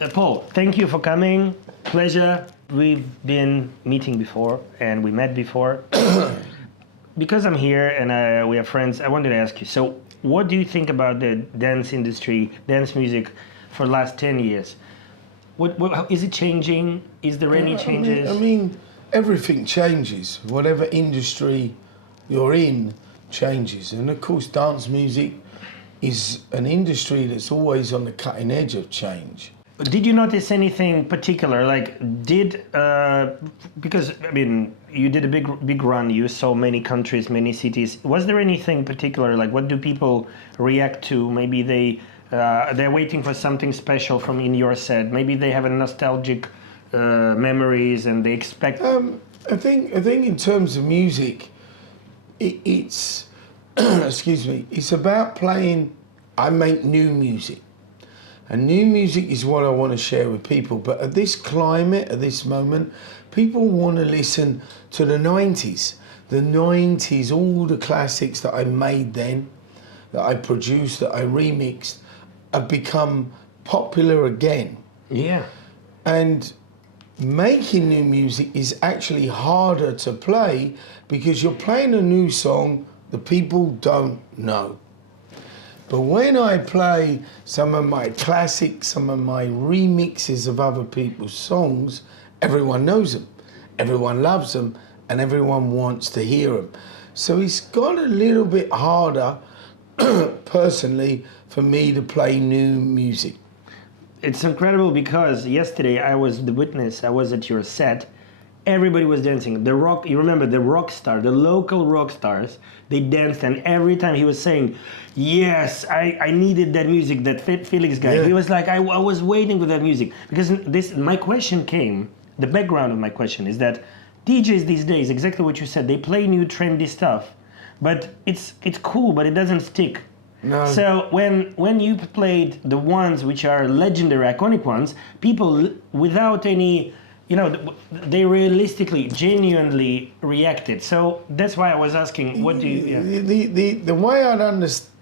Paul, thank you for coming. Pleasure. We've been meeting before and we met before. Because I'm here and we are friends, I wanted to ask you, so what do you think about the dance industry, dance music for the last 10 years? What is it changing? Is there any changes? I mean, everything changes. Whatever industry you're in changes. And of course, dance music is an industry that's always on the cutting edge of change. Did you notice anything particular? Like, because I mean, you did a big run. You saw many countries, many cities. Was there anything particular? Like, what do people react to? Maybe they're waiting for something special from in your set. Maybe they have a nostalgic memories and they expect. I think in terms of music, it's excuse me. It's about playing. I make new music. And new music is what I want to share with people. But at this climate, at this moment, people want to listen to the 90s. The 90s, all the classics that I made then, that I produced, that I remixed, have become popular again. Yeah. And making new music is actually harder to play because you're playing a new song that people don't know. But when I play some of my classics, some of my remixes of other people's songs, everyone knows them, everyone loves them, and everyone wants to hear them. So it's got a little bit harder, personally, for me to play new music. It's incredible because yesterday I was the witness, I was at your set. Everybody was dancing. You remember the rock star, the local rock stars, they danced, and every time he was saying, yes, I needed that music, that Felix guy. Yeah. He was like, I was waiting for that music. Because my question came, the background of my question is that DJs these days, exactly what you said, they play new trendy stuff, but it's cool, but it doesn't stick. No. So when you played the ones which are legendary, iconic ones, people without any, they realistically, genuinely reacted. So that's why I was asking, what do you? Yeah. The way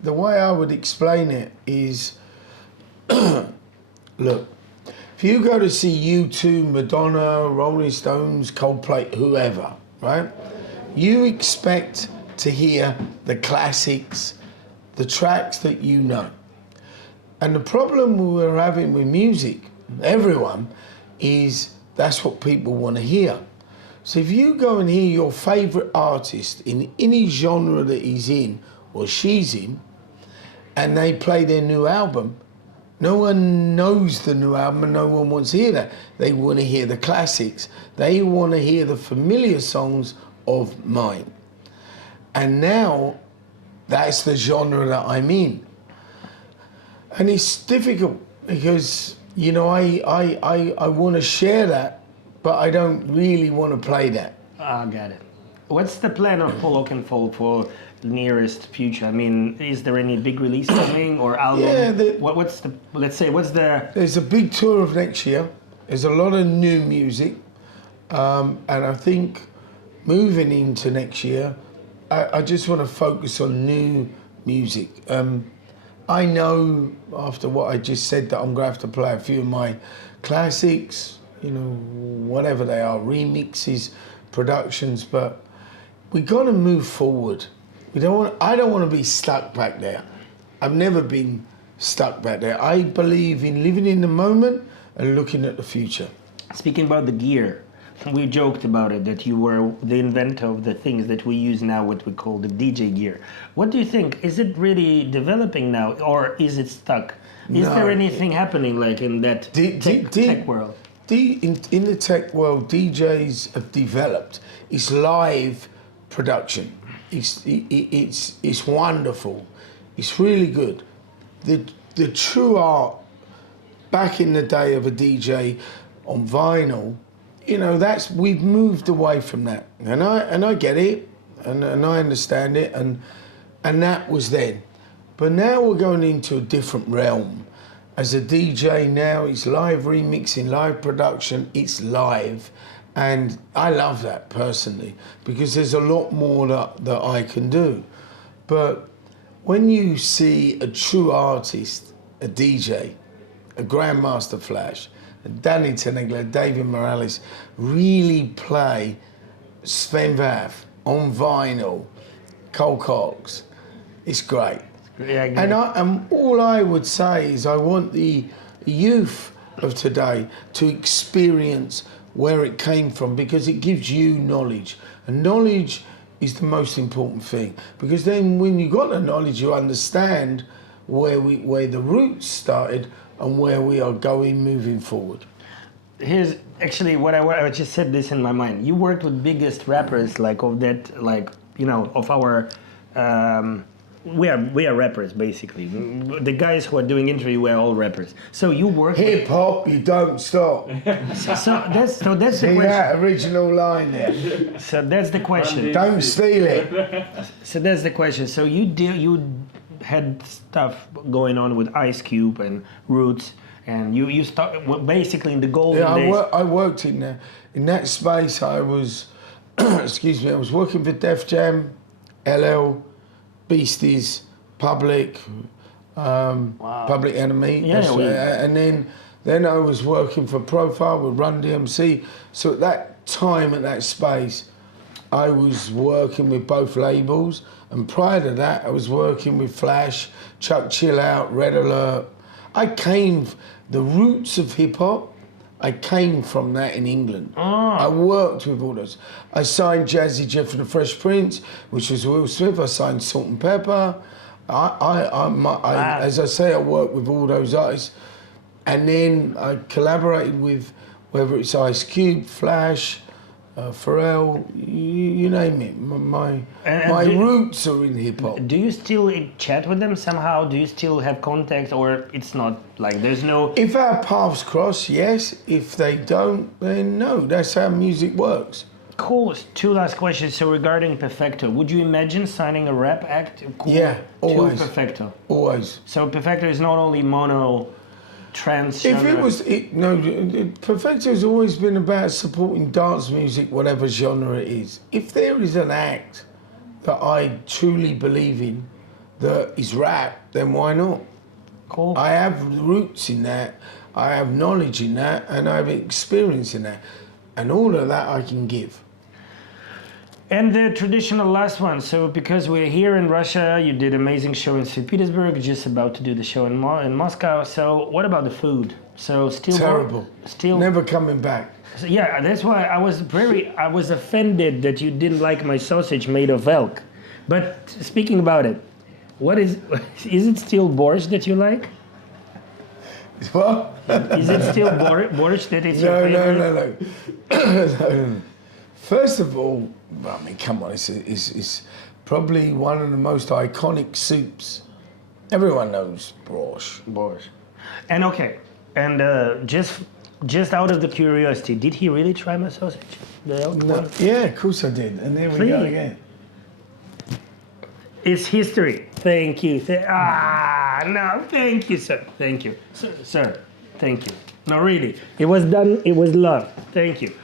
the way I would explain it is, look, if you go to see U2, Madonna, Rolling Stones, Coldplay, whoever, right? You expect to hear the classics, the tracks that you know. And the problem we're having with music, everyone, is that's what people want to hear. So if you go and hear your favorite artist in any genre that he's in or she's in, and they play their new album, no one knows the new album and no one wants to hear that. They want to hear the classics. They want to hear the familiar songs of mine. And now that's the genre that I'm in. And it's difficult because I want to share that, but I don't really want to play that. I got it. What's the plan of Pol Okenfol for the nearest future? I mean, is there any big release coming or album? Yeah, There's a big tour of next year. There's a lot of new music. And I think moving into next year, I just want to focus on new music. I know after what I just said that I'm going to have to play a few of my classics, whatever they are, remixes, productions, but we got to move forward. I don't want to be stuck back there. I've never been stuck back there. I believe in living in the moment and looking at the future. Speaking about the gear, we joked about it, that you were the inventor of the things that we use now, what we call the DJ gear. What do you think? Is it really developing now, or is it stuck? Is there anything happening like in that tech world? In the tech world, DJs have developed. It's live production. It's wonderful. It's really good. The true art back in the day of a DJ on vinyl, we've moved away from that, and I get it, and I understand it, and that was then. But now we're going into a different realm. As a DJ now, it's live remixing, live production, it's live, and I love that personally because there's a lot more that I can do. But when you see a true artist, a DJ, a Grandmaster Flash, Danny Tenegla, David Morales really play Sven Vath on vinyl, Cole Cox. It's great. Yeah, And all I would say is I want the youth of today to experience where it came from, because it gives you knowledge. And knowledge is the most important thing, because then when you got the knowledge, you understand where the roots started and where we are going moving forward. Here's actually what I just said this in my mind. You worked with biggest rappers like of that, like, you know, of our. We are rappers basically. The guys who are doing interview were all rappers. So you work hip hop, you don't stop. So that's the See question. that original line there. So that's the question. Don't steal it. So that's the question. So you had stuff going on with Ice Cube and Roots, and you start basically in the golden days. I worked in that space. I was, excuse me, I was working for Def Jam, LL, Beasties, Public, Public Enemy, and then I was working for Profile with Run DMC. So at that time, at that space, I was working with both labels, and prior to that, I was working with Flash, Chuck Chill Out, Red Alert. The roots of hip hop, I came from that in England. I worked with all those. I signed Jazzy Jeff and the Fresh Prince, which was Will Smith. I signed Salt and Pepper. As I say, I worked with all those artists. And then I collaborated with, whether it's Ice Cube, Flash, Pharrell, you name it. My roots are in hip hop. Do you still chat with them somehow? Do you still have contact, or it's not like there's no? If our paths cross, yes. If they don't, then no. That's how music works. Cool. Two last questions. So regarding Perfecto, would you imagine signing a rap act? Cool, yeah, always. To Perfecto. Always. So Perfecto is not only mono. Trans. If it was, Perfecto has always been about supporting dance music, whatever genre it is. If there is an act that I truly believe in that is rap, then why not? Cool. I have roots in that, I have knowledge in that, and I have experience in that. And all of that I can give. And the traditional last one. So because we're here in Russia, you did amazing show in St. Petersburg, just about to do the show in Moscow. So what about the food? So still terrible. Still never coming back. So yeah, that's why I was offended that you didn't like my sausage made of elk. But speaking about it, what is it still borscht that you like? What? Is it still borscht that is your favorite? No. First of all, I mean, come on, it's probably one of the most iconic soups. Everyone knows Borщ. And okay, and just out of the curiosity, did he really try my sausage? No, yeah, of course I did. And there we go again. It's history. Thank you. No, thank you, sir. Thank you. Sir, thank you. No, really. It was done, it was love. Thank you.